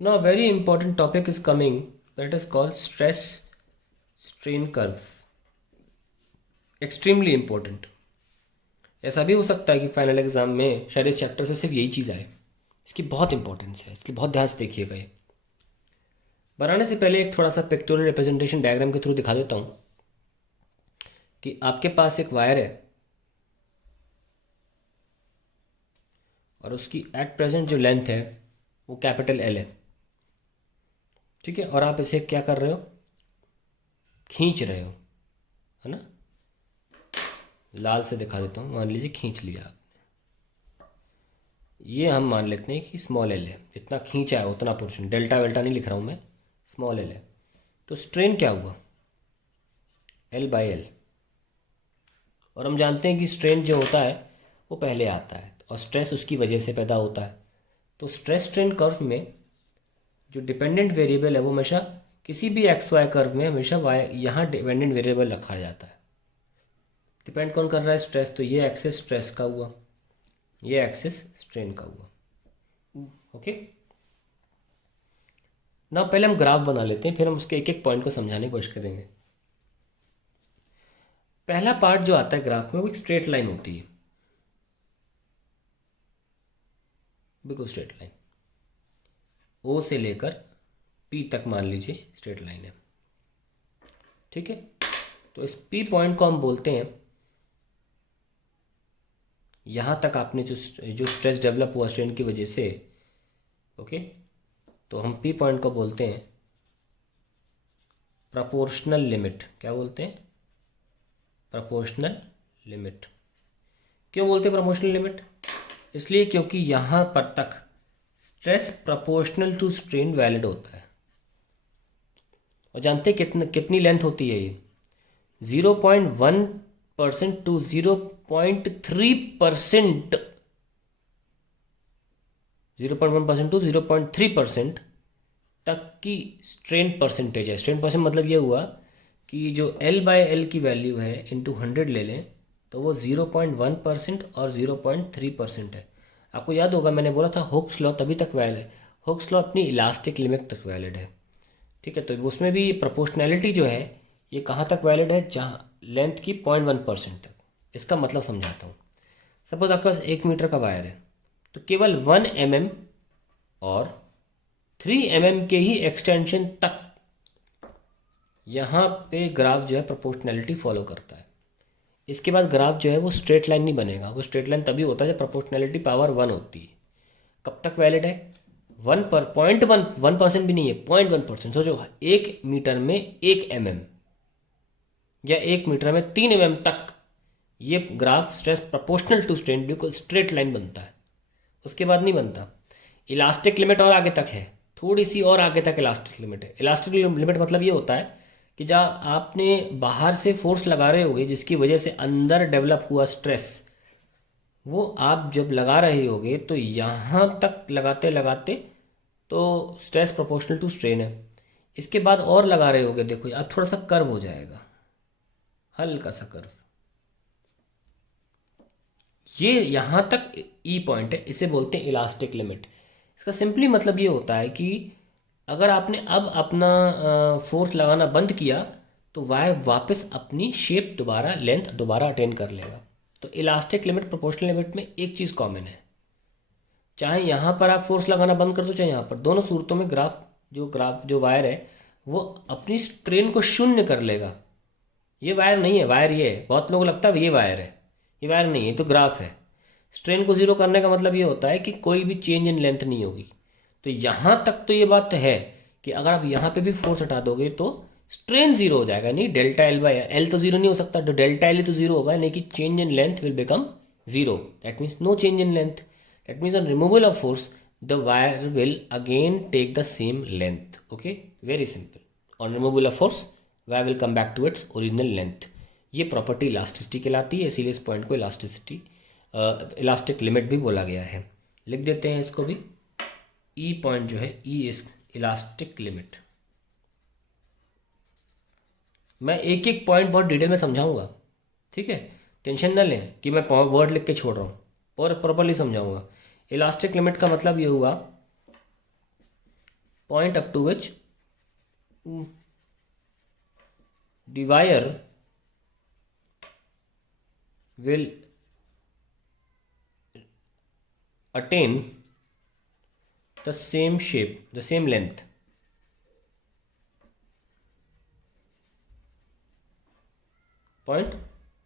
Now, a very important topic is coming that is called stress strain curve. Extremely important. ऐसा भी हो सकता है कि फाइनल एग्जाम में शायद इस चैप्टर से सिर्फ यही चीज़ आए। इसकी बहुत इंपॉर्टेंस है, इसकी बहुत ध्यान से देखिएगा। ये बनाने से पहले एक थोड़ा सा पिक्टोरियल रिप्रेजेंटेशन डायग्राम के थ्रू दिखा देता हूँ कि आपके पास एक वायर है और उसकी एट प्रेजेंट जो लेंथ है वो कैपिटल एल है, ठीक है। और आप इसे क्या कर रहे हो, खींच रहे हो, है ना। लाल से दिखा देता हूँ, मान लीजिए खींच लिया आप। ये हम मान लेते हैं कि स्मॉल एल है, जितना खींचा है उतना पोर्शन, डेल्टा वेल्टा नहीं लिख रहा हूँ मैं, स्मॉल एल है। तो स्ट्रेन क्या हुआ, एल बाई एल। और हम जानते हैं कि स्ट्रेन जो होता है वो पहले आता है और स्ट्रेस उसकी वजह से पैदा होता है। तो स्ट्रेस स्ट्रेन कर्व में जो डिपेंडेंट वेरिएबल है वो हमेशा किसी भी एक्स वाई कर्व में हमेशा वाई यहाँ डिपेंडेंट वेरिएबल रखा जाता है। डिपेंड कौन कर रहा है, स्ट्रेस। तो ये एक्सेस स्ट्रेस का हुआ, ये एक्सेस स्ट्रेन का हुआ। ओके, ना पहले हम ग्राफ बना लेते हैं, फिर हम उसके एक एक पॉइंट को समझाने की कोशिश करेंगे। पहला पार्ट जो आता है ग्राफ में वो एक स्ट्रेट लाइन होती है, बिल्कुल स्ट्रेट लाइन। ओ से लेकर पी तक मान लीजिए स्ट्रेट लाइन है, ठीक है। तो इस पी पॉइंट को हम बोलते हैं, यहाँ तक आपने जो स्ट्रेस डेवलप हुआ स्ट्रेन की वजह से, ओके, तो हम पी पॉइंट को बोलते हैं प्रोपोर्शनल लिमिट। क्या बोलते हैं, प्रोपोर्शनल लिमिट। क्यों बोलते हैं प्रोपोर्शनल लिमिट, इसलिए क्योंकि यहाँ पर तक stress proportional to strain valid होता है। और जानते हैं कितनी लेंथ होती है ये, 0.1% टू 0.3%, 0.1% टू 0.3% तक की स्ट्रेन परसेंटेज है। स्ट्रेन परसेंट मतलब ये हुआ कि जो एल बाय एल की वैल्यू है इंटू 100 ले लें तो वो 0.1% और 0.3% है। आपको याद होगा मैंने बोला था हुक्स लॉ तभी तक वैलिड है, हुक्स लॉ अपनी इलास्टिक लिमिट तक वैलिड है, ठीक है। तो उसमें भी प्रोपोर्शनैलिटी जो है ये कहाँ तक वैलिड है, जहाँ लेंथ की 0.1% तक। इसका मतलब समझाता हूँ। सपोज आपके पास 1 मीटर का वायर है, तो केवल 1 mm और 3 mm के ही एक्सटेंशन तक यहाँ पे ग्राफ जो है प्रोपोर्शनैलिटी फॉलो करता है। इसके बाद ग्राफ जो है वो स्ट्रेट लाइन नहीं बनेगा, वो स्ट्रेट लाइन तभी होता है जब प्रोपोर्शनैलिटी पावर 1 होती है। कब तक वैलिड है, 1% भी नहीं है, 0.1%। सोचो 1 मीटर में 1 mm या 1 मीटर में 3 mm तक ये graph stress proportional to strain बिल्कुल स्ट्रेट लाइन बनता है। उसके बाद नहीं बनता। इलास्टिक लिमिट और आगे तक है, थोड़ी सी और आगे तक इलास्टिक लिमिट है। इलास्टिक लिमिट मतलब ये होता है कि जहाँ आपने बाहर से फोर्स लगा रहे होगे जिसकी वजह से अंदर डेवलप हुआ स्ट्रेस, वो आप जब लगा रहे होगे तो यहाँ तक लगाते लगाते तो स्ट्रेस प्रोपोर्शनल टू स्ट्रेन है। इसके बाद और लगा रहे होगे, देखो अब थोड़ा सा कर्व हो जाएगा, हल्का सा कर्व। ये यहाँ तक ई पॉइंट है, इसे बोलते हैं इलास्टिक लिमिट। इसका सिंपली मतलब ये होता है कि अगर आपने अब अपना फोर्स लगाना बंद किया तो वायर वापस अपनी शेप दोबारा, लेंथ दोबारा अटेन कर लेगा। तो इलास्टिक लिमिट प्रोपोर्शनल लिमिट में एक चीज़ कॉमन है, चाहे यहाँ पर आप फोर्स लगाना बंद कर दो चाहे यहाँ पर, दोनों सूरतों में ग्राफ जो वायर है वो अपनी स्ट्रेन को शून्य कर लेगा। ये वायर नहीं है, वायर ये है। बहुत लोगों को लगता है ये वायर है, ये वायर नहीं है, तो ग्राफ है। स्ट्रेन को जीरो करने का मतलब ये होता है कि कोई भी चेंज इन लेंथ नहीं होगी। तो यहाँ तक तो ये बात है कि अगर आप यहाँ पे भी फोर्स हटा दोगे तो स्ट्रेन जीरो हो जाएगा। नहीं, डेल्टा एल बाय एल तो जीरो नहीं हो सकता, तो डेल्टा एल तो जीरो होगा, नहीं कि change in length will become zero. That means no change in length. That means on removal of force the wire will again take the same length. Okay, very simple. On removal of force wire will come back to its original length. ये property elasticity कहलाती है, इसीलिए इस point को elasticity elastic limit भी बोला गया है। लिख देते हैं इसको भी, ई पॉइंट जो है ई इज इलास्टिक लिमिट। मैं एक एक पॉइंट बहुत डिटेल में समझाऊंगा, ठीक है। टेंशन ना लें कि मैं वर्ड लिख के छोड़ रहा हूँ, और प्रॉपरली समझाऊंगा। इलास्टिक लिमिट का मतलब ये हुआ point up to which the wire will attain the same shape, the same length. Point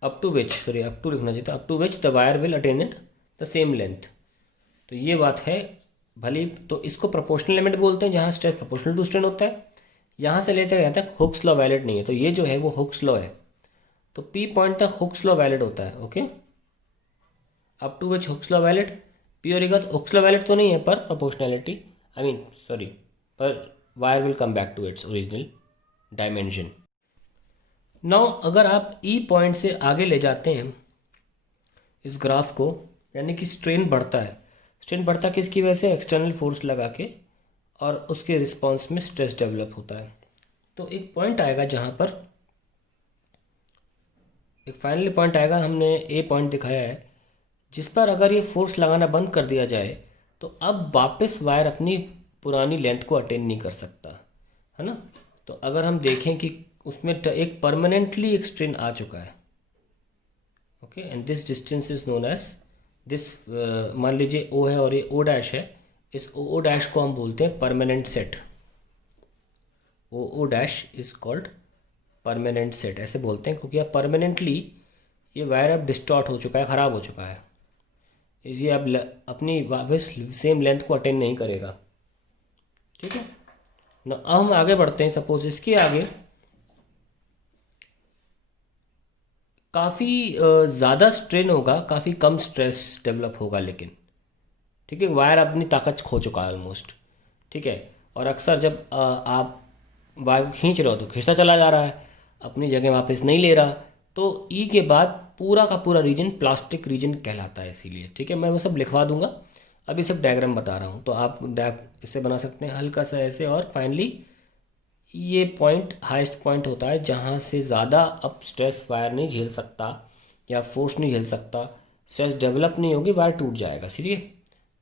up to which, sorry up to लिखना चाहिए था, up to which the wire will attain it the same length. तो ये बात है भली, तो इसको प्रोपोर्शनल लिमिट बोलते हैं जहाँ स्ट्रेस प्रोपोर्शनल टू स्ट्रेन होता है। यहाँ से लेते गया तक हुक्स लॉ वैलिड नहीं है, तो ये जो है वो हुक्स लॉ है, तो पी पॉइंट तक हुक्स लॉ वैलिड होता है। Okay, up to which Hooke's law valid, P और हुक्स लॉ वैलिड तो नहीं है पर प्रोपोर्शनैलिटी, आई मीन सॉरी, पर wire will come back to its original dimension. Now अगर आप ई पॉइंट से आगे ले जाते हैं इस ग्राफ को, यानी कि स्ट्रेन बढ़ता है, स्ट्रेन बढ़ता किसकी वजह से, एक्सटर्नल फोर्स लगा के, और उसके रिस्पॉन्स में स्ट्रेस डेवलप होता है। तो एक पॉइंट आएगा जहाँ पर, एक फाइनल पॉइंट आएगा, हमने ए पॉइंट दिखाया है, जिस पर अगर ये फोर्स लगाना बंद कर दिया जाए तो अब वापस वायर अपनी पुरानी लेंथ को अटेन नहीं कर सकता है ना। तो अगर हम देखें कि उसमें एक परमानेंटली एक स्ट्रेन आ चुका है, okay, and this distance is known as this, मान लीजिए ओ है और ये ओ डैश है, इस ओ डैश को हम बोलते हैं permanent set, O dash is called permanent set, ऐसे बोलते हैं क्योंकि अब परमानेंटली ये वायर अब डिस्टॉर्ट हो चुका है, ख़राब हो चुका है, ये अब अपनी वापस सेम लेंथ को अटेन नहीं करेगा। ठीक है ना, अब हम आगे बढ़ते हैं। सपोज इसके आगे काफ़ी ज़्यादा स्ट्रेन होगा, काफ़ी कम स्ट्रेस डेवलप होगा, लेकिन ठीक है वायर अपनी ताकत खो चुका है ऑलमोस्ट। ठीक है, और अक्सर जब आप वायर खींच रहे हो तो खींचता चला जा रहा है, अपनी जगह वापस नहीं ले रहा, तो ई के बाद पूरा का पूरा रीजन प्लास्टिक रीजन कहलाता है। इसीलिए ठीक है, मैं वो सब लिखवा दूंगा, अभी सब डायग्राम बता रहा हूँ, तो आप इससे बना सकते हैं हल्का सा ऐसे। और फाइनली ये पॉइंट हाईएस्ट पॉइंट होता है जहाँ से ज़्यादा अब स्ट्रेस वायर नहीं झेल सकता या फोर्स नहीं झेल सकता, स्ट्रेस डेवलप नहीं होगी, वायर टूट जाएगा। सीरिए,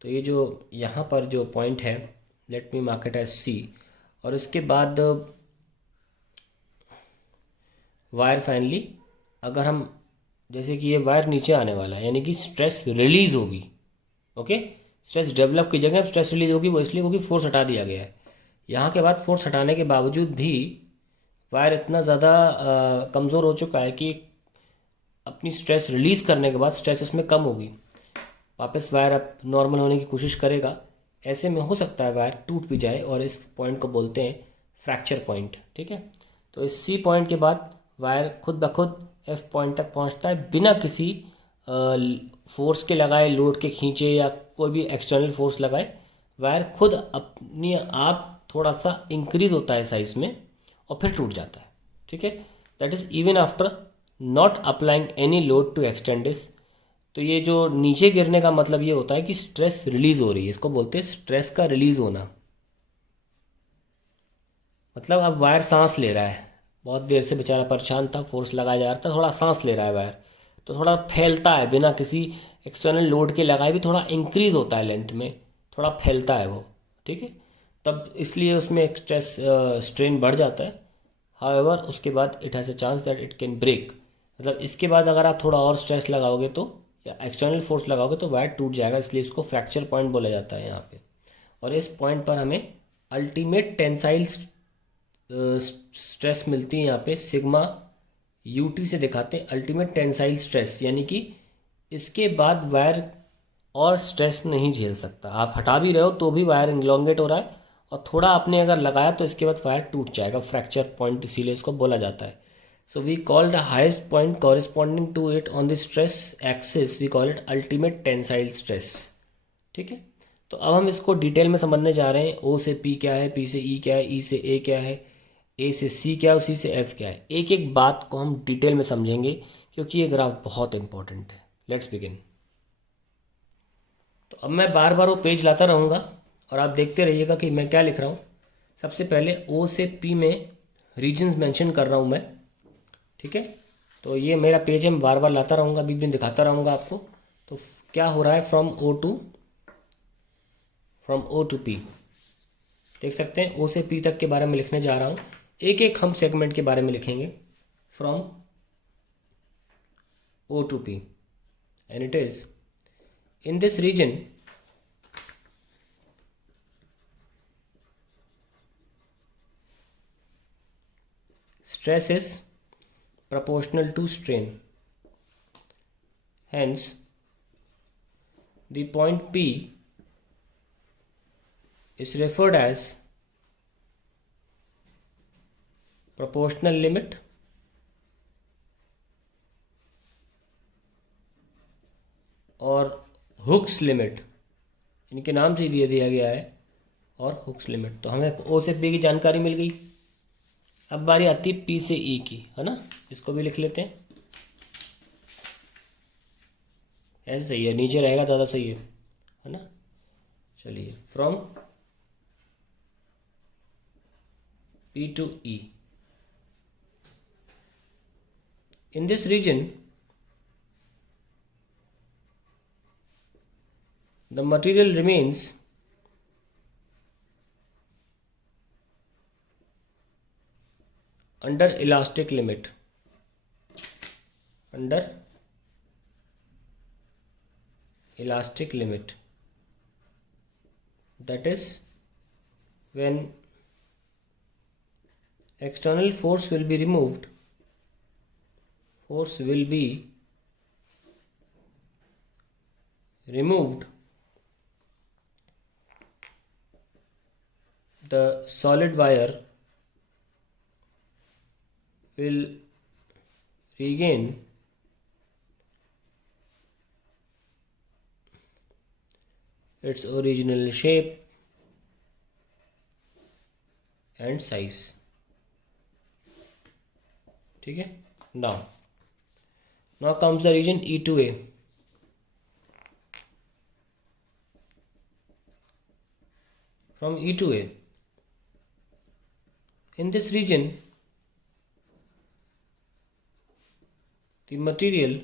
तो ये जो यहाँ पर जो पॉइंट है, let me mark it as C, और उसके बाद वायर फाइनली, अगर हम जैसे कि ये वायर नीचे आने वाला है, यानी कि स्ट्रेस रिलीज होगी। ओके, स्ट्रेस डेवलप की जगह स्ट्रेस रिलीज होगी, वो इसलिए क्योंकि फोर्स हटा दिया गया है। यहाँ के बाद फोर्स हटाने के बावजूद भी वायर इतना ज़्यादा कमज़ोर हो चुका है कि अपनी स्ट्रेस रिलीज़ करने के बाद स्ट्रेस इसमें कम होगी, वापस वायर अब नॉर्मल होने की कोशिश करेगा। ऐसे में हो सकता है वायर टूट भी जाए, और इस पॉइंट को बोलते हैं फ्रैक्चर पॉइंट। ठीक है, तो इस सी पॉइंट के बाद वायर खुद ब खुद एफ पॉइंट तक पहुंचता है बिना किसी फोर्स के लगाए, लोड के खींचे या कोई भी एक्सटर्नल फोर्स लगाए, वायर खुद अपनी आप थोड़ा सा इंक्रीज होता है साइज में और फिर टूट जाता है। ठीक है, that is even after not applying any load to extend this. तो ये जो नीचे गिरने का मतलब ये होता है कि स्ट्रेस रिलीज हो रही है, इसको बोलते हैं स्ट्रेस का रिलीज होना। मतलब अब वायर सांस ले रहा है, बहुत देर से बेचारा परेशान था, फोर्स लगाया जा रहा था, थोड़ा सांस ले रहा है वायर, तो थोड़ा फैलता है बिना किसी एक्सटर्नल लोड के लगाए भी, थोड़ा इंक्रीज होता है लेंथ में, थोड़ा फैलता है वो। ठीक है, तब इसलिए उसमें एक स्ट्रेस स्ट्रेन बढ़ जाता है। हाउएवर उसके बाद it has a chance that it can break, मतलब इसके बाद अगर आप थोड़ा और स्ट्रेस लगाओगे तो, या एक्सटर्नल फोर्स लगाओगे तो वायर टूट जाएगा, इसलिए इसको फ्रैक्चर पॉइंट बोला जाता है यहाँ पे। और इस पॉइंट पर हमें अल्टीमेट टेंसाइल स्ट्रेस मिलती है, यहाँ पे सिग्मा यूटी से दिखाते हैं अल्टीमेट टेंसाइल स्ट्रेस, यानी कि इसके बाद वायर और स्ट्रेस नहीं झेल सकता। आप हटा भी रहे हो तो भी वायर इन्लोंगेट हो रहा है, और थोड़ा आपने अगर लगाया तो इसके बाद वायर टूट जाएगा, फ्रैक्चर पॉइंट इसीलिए इसको बोला जाता है। So we call the highest point corresponding to it on the stress axis, we call it ultimate tensile stress. ठीक है, तो अब हम इसको डिटेल में समझने जा रहे हैं। ओ से पी क्या है, पी से ई क्या है, ई से ए क्या है, ए से सी क्या है, सी से एफ क्या है। एक एक बात को हम डिटेल में समझेंगे क्योंकि ये ग्राफ बहुत इंपॉर्टेंट है। Let's begin. तो अब मैं बार बार वो पेज लाता रहूँगा और आप देखते रहिएगा कि मैं क्या लिख रहा हूँ। सबसे पहले ओ से पी में रीजन्स मेंशन कर रहा हूँ मैं। ठीक है, तो ये मेरा पेज है, मैं बार बार लाता रहूँगा, बीच में दिखाता रहूँगा आपको। तो क्या हो रहा है फ्रॉम ओ टू पी। देख सकते हैं ओ से पी तक के बारे में लिखने जा रहा हूँ, एक एक हम सेगमेंट के बारे में लिखेंगे from O to P, and it is in this region stress is proportional to strain, hence the point P is referred as proportional limit और हुक्स लिमिट, इनके नाम से ही दिया गया है, और हुक्स लिमिट। तो हमें ओ से पी की जानकारी मिल गई। अब बारी आती है पी से ई की, है ना, इसको भी लिख लेते हैं। ऐसे सही है, नीचे रहेगा ज़्यादा सही है ना। चलिए, from P to E, in this region the material remains under elastic limit, under elastic limit, that is when external force will be removed, force will be removed, the solid wire will regain its original shape and size। ठीक है, now comes the region E to A। From E to A, in this region the material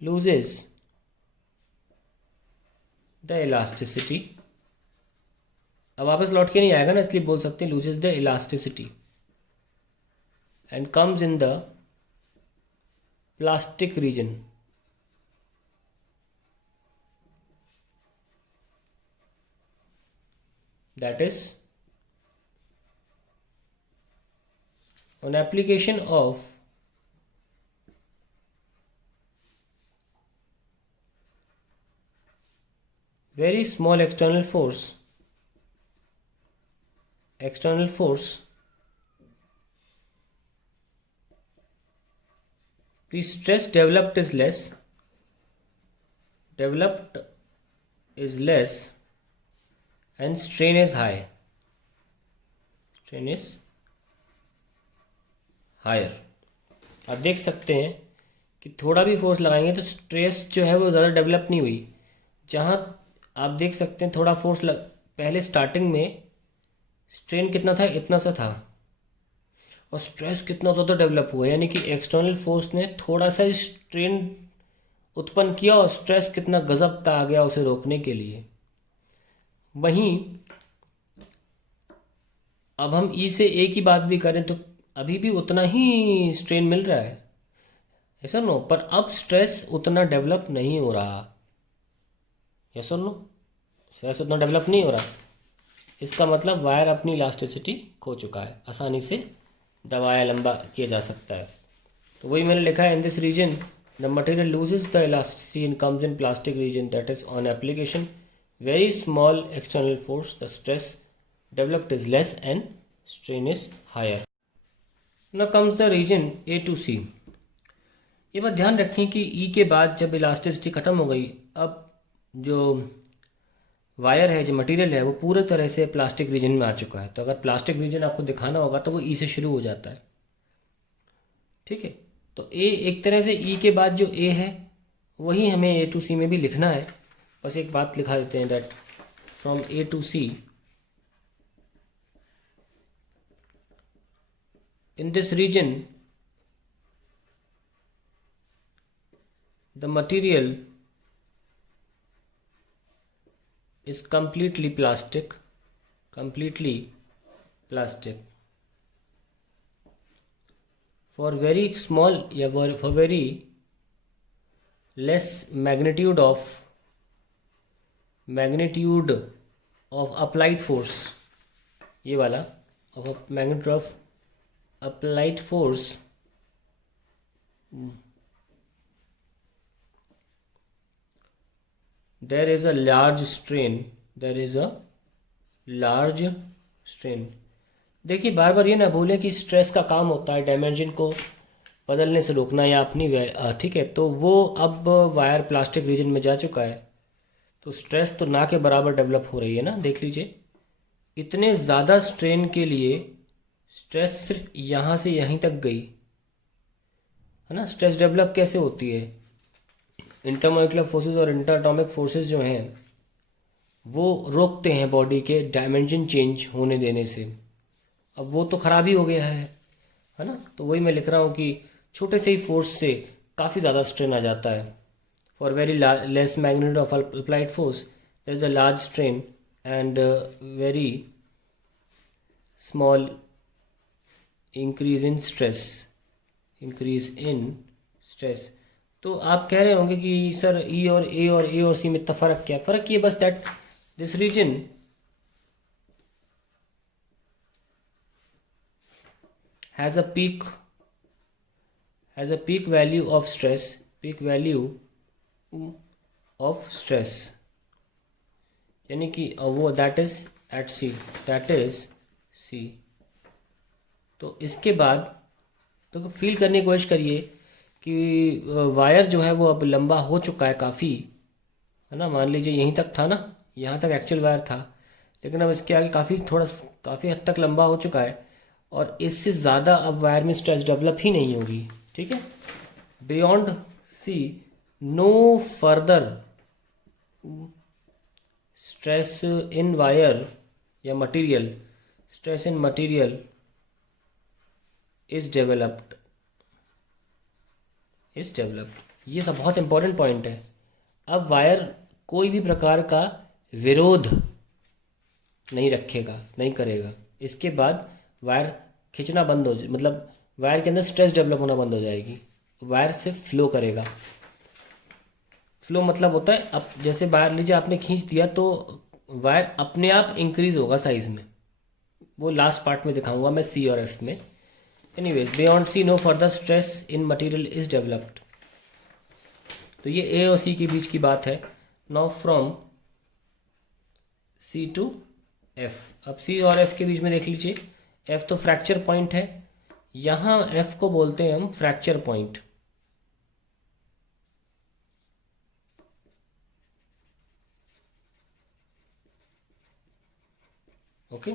loses the elasticity। अब वापस लौट के नहीं आएगा ना, इसलिए बोल सकते हैं loses the elasticity and comes in the plastic region। That is, on application of very small external force, the stress developed is less and strain is higher। आप देख सकते हैं कि थोड़ा भी फोर्स लगाएंगे तो स्ट्रेस जो है वो ज़्यादा डेवलप नहीं हुई। जहाँ आप देख सकते हैं थोड़ा फोर्स पहले स्टार्टिंग में स्ट्रेन कितना था, इतना सा था, और स्ट्रेस कितना ज़्यादा डेवलप हुआ, यानी कि एक्सटर्नल फोर्स ने थोड़ा सा स्ट्रेन उत्पन्न किया और स्ट्रेस कितना गजब का आ गया उसे रोकने के लिए। वहीं अब हम ई से ए की बात भी करें तो अभी भी उतना ही स्ट्रेन मिल रहा है, ऐसा नो, पर अब स्ट्रेस उतना डेवलप नहीं हो रहा, ऐसा नो, स्ट्रेस उतना डेवलप नहीं हो रहा। इसका मतलब वायर अपनी इलास्टिसिटी खो चुका है, आसानी से दबाया लंबा किया जा सकता है। तो वही मैंने लिखा है, in this region the material loses the elasticity and comes in plastic region, that is on application very small external force, the stress developed is less and strain is higher। Now comes the region A to C। ये बात ध्यान रखें कि E के बाद जब elasticity ख़त्म हो गई, अब जो वायर है, जो मटेरियल है, वो पूरे तरह से प्लास्टिक रीजन में आ चुका है। तो अगर प्लास्टिक रीजन आपको दिखाना होगा तो वो E से शुरू हो जाता है, ठीक है। तो A एक तरह से E के बाद जो A है वही हमें A to C में भी लिखना है। बस एक बात लिखा देते हैं, that from A to C in this region the material is completely plastic, completely plastic. For very small, या for very less magnitude of applied force, ये वाला of a magnitude of applied force, there is a large strain, there is a large strain. देखिए बार बार ये ना भूलें कि stress का काम होता है डायमेंशन को बदलने से रोकना या अपनी ठीक है, तो वो अब वायर प्लास्टिक रीजन में जा चुका है, तो स्ट्रेस तो ना के बराबर डेवलप हो रही है ना। देख लीजिए इतने ज़्यादा स्ट्रेन के लिए स्ट्रेस सिर्फ यहाँ से यहीं तक गई है ना। स्ट्रेस डेवलप कैसे होती है, इंटरमोलिकुलर फोर्सेस और इंटरएटॉमिक फोर्सेस जो हैं वो रोकते हैं बॉडी के डायमेंशन चेंज होने देने से। अब वो तो ख़राब ही हो गया है ना। तो वही मैं लिख रहा हूँ कि छोटे से ही फोर्स से काफ़ी ज़्यादा स्ट्रेन आ जाता है। For very less magnitude of applied force there is a large strain and very small increase in stress, increase in stress. तो आप कह रहे होंगे कि सर ई और ए और सी में इतना फ़र्क क्या? फ़र्क ये बस that this region has a peak value of stress, यानी कि वो दैट इज सी। तो इसके बाद तो फील करने की कोशिश करिए कि वायर जो है वो अब लंबा हो चुका है काफ़ी, है ना। मान लीजिए यहीं तक था ना, यहाँ तक एक्चुअल वायर था, लेकिन अब इसके आगे काफ़ी हद तक लंबा हो चुका है और इससे ज़्यादा अब वायर में स्ट्रेस डेवलप ही नहीं होगी। ठीक है, beyond C no further stress in wire या material, stress in material is developed. ये सब बहुत इंपॉर्टेंट पॉइंट है। अब वायर कोई भी प्रकार का विरोध नहीं रखेगा, नहीं करेगा। इसके बाद वायर खींचना बंद हो, मतलब वायर के अंदर स्ट्रेस डेवलप होना बंद हो जाएगी, वायर से फ्लो करेगा। फ्लो मतलब होता है अब जैसे वायर लीजिए आपने खींच दिया तो वायर अपने आप इंक्रीज होगा साइज में, वो लास्ट पार्ट में दिखाऊंगा मैं सी और एफ में। Anyways beyond C no further stress in material is developed. तो ये ए और सी के बीच की बात है। Now from C to F, अब सी और एफ के बीच में देख लीजिए, एफ तो फ्रैक्चर पॉइंट है, यहाँ एफ को बोलते हैं हम fracture point. Okay,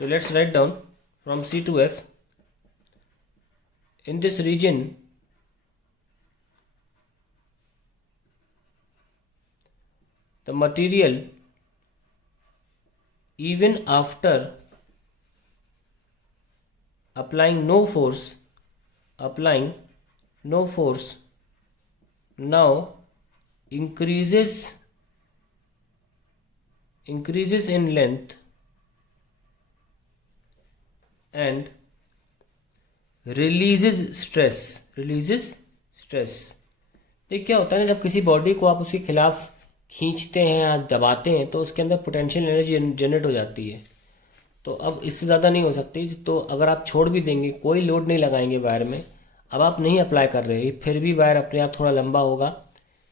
so let's write down from C to F. In this region, the material, even after applying no force, now increases in length and releases stress। देखिए क्या होता है ना, जब किसी बॉडी को आप उसके खिलाफ खींचते हैं या दबाते हैं तो उसके अंदर पोटेंशियल एनर्जी जनरेट हो जाती है। तो अब इससे ज़्यादा नहीं हो सकती। तो अगर आप छोड़ भी देंगे, कोई लोड नहीं लगाएंगे वायर में, अब आप नहीं अप्लाई कर रहे, फिर भी वायर अपने आप थोड़ा लंबा होगा।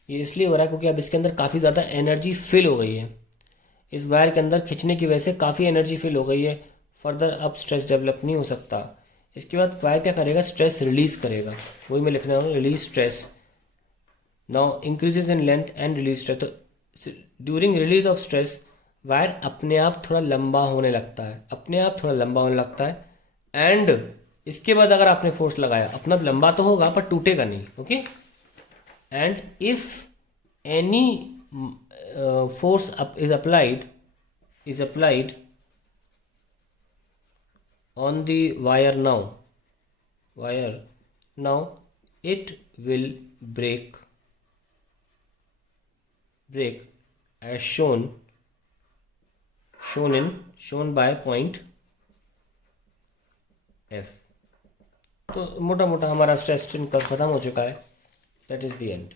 ये इसलिए हो रहा है क्योंकि अब इसके अंदर काफ़ी ज़्यादा एनर्जी फिल हो गई है, इस वायर के अंदर खींचने की वजह से काफ़ी एनर्जी फिल हो गई है। फर्दर अब स्ट्रेस डेवलप नहीं हो सकता। इसके बाद वायर क्या करेगा, स्ट्रेस रिलीज करेगा। वही मैं लिख रहा हूँ, release stress. Now increases in length and release stress. तो during release of stress wire अपने आप थोड़ा लंबा होने लगता है, एंड इसके बाद अगर आपने फोर्स लगाया, अपना लंबा तो होगा पर टूटेगा नहीं। Okay, and if any force is applied on the wire now it will break as shown by point F. तो मोटा मोटा हमारा स्ट्रेस स्ट्रेन कर्व खत्म हो चुका है। That is the end.